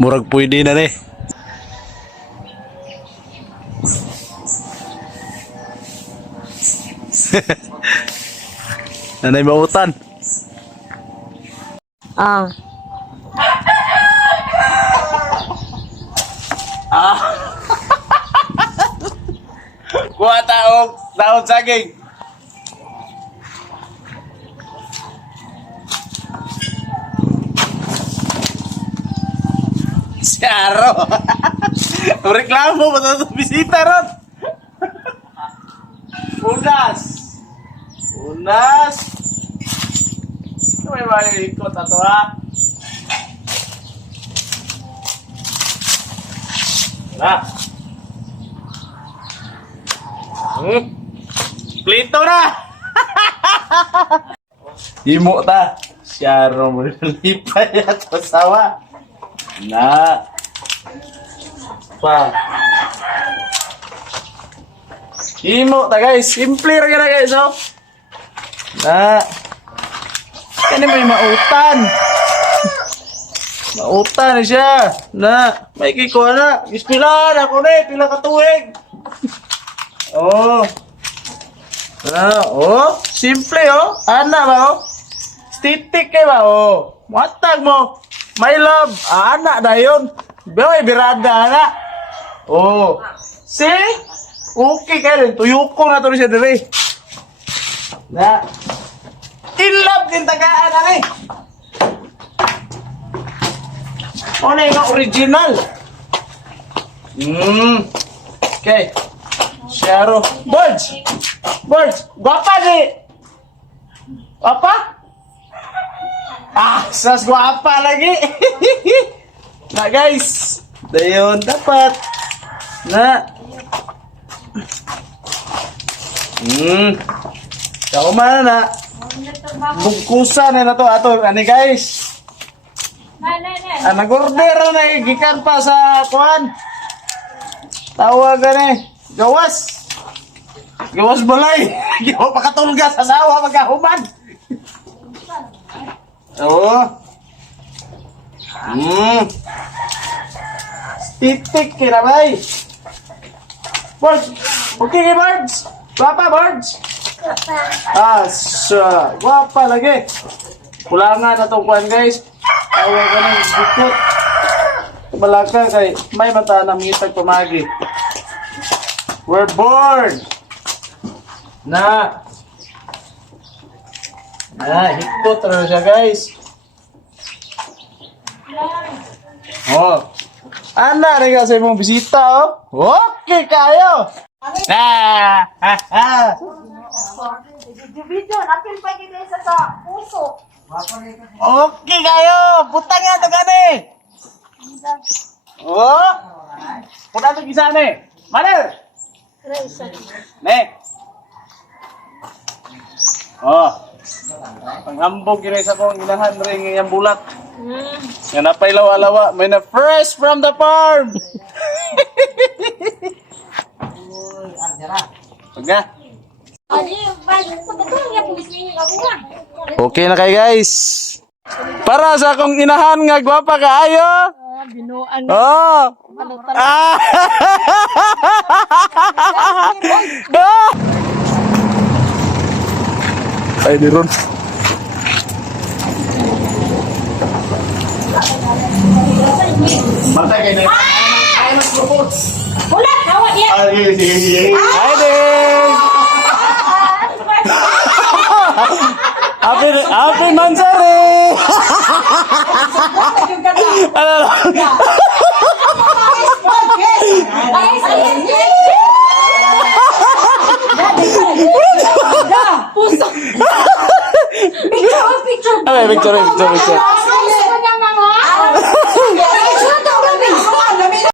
Murag pwede na ni. Nanay mautan. Ah. Kuha taong daon saging. Si Aro. Reklamo ba ito bisita ron? Unas. Unas. Ito may malikot ato ha. Na. Plito na. Imo ta. Siyaro mo lipay at pasawa. Na. Pa. Imo ta guys. Simple ra na guys oh. Na. Kani may mautan. Mautan siya. Na. May kiko na. Ispilan ako na. Pila ka tuig. Oh. Ah, oh, simple oh. Ana ba oh? Stitik kay ba oh? Matag mo. My love, ana dayon. Boy, birada na. Oh. See? Okay ka rin. Tuyok ko na to siya dire. Na. In love din tagaan na rin. Ano yung original? Okay. Sharo. Birds! Birds! Guwapa di! Guwapa? Ah! Sas guwapa lagi! Na guys! Dayon dapat! Na! Ako man na! Bugkusan na to ato! Ani guys! Nag-order na gikan pa sa kuhan! Tawagan eh! Gawas! Gawas balay! Gawa pakatulga sa sawa magkahuman! Oo! Titik kinabay! Birds! Okay kay birds! Guwapa birds! Asa! Guwapa lagi! Kulangan na itong kuhan guys! Tawagan ng bukot! Balaka kay may mata na mitag pamagi. We're born. Na. Hipot na siya guys. Oh. Ana rin kasi mong bisita oh. Okay kayo. Video, napil pa kita sa puso. Okay kayo. Putang nga ito gani. Oh. Puta ito kisa ni. Maner. Ne. Oh. Panghambog gire sa kong inahan ring yang bulat. Nga napay lawa-lawa, may na fresh from the farm. Pagka. Okay na kayo guys. Para sa akong inahan nga gwapa kaayo. Binuan. Oh. Ah. Ay, di ron. Matay kayo na. Ay, mas lupot. Ulat, hawa dia. Ay, sige. Ay, ding. Happy Mansari. Ano? Puso. Picture. Okay, picture.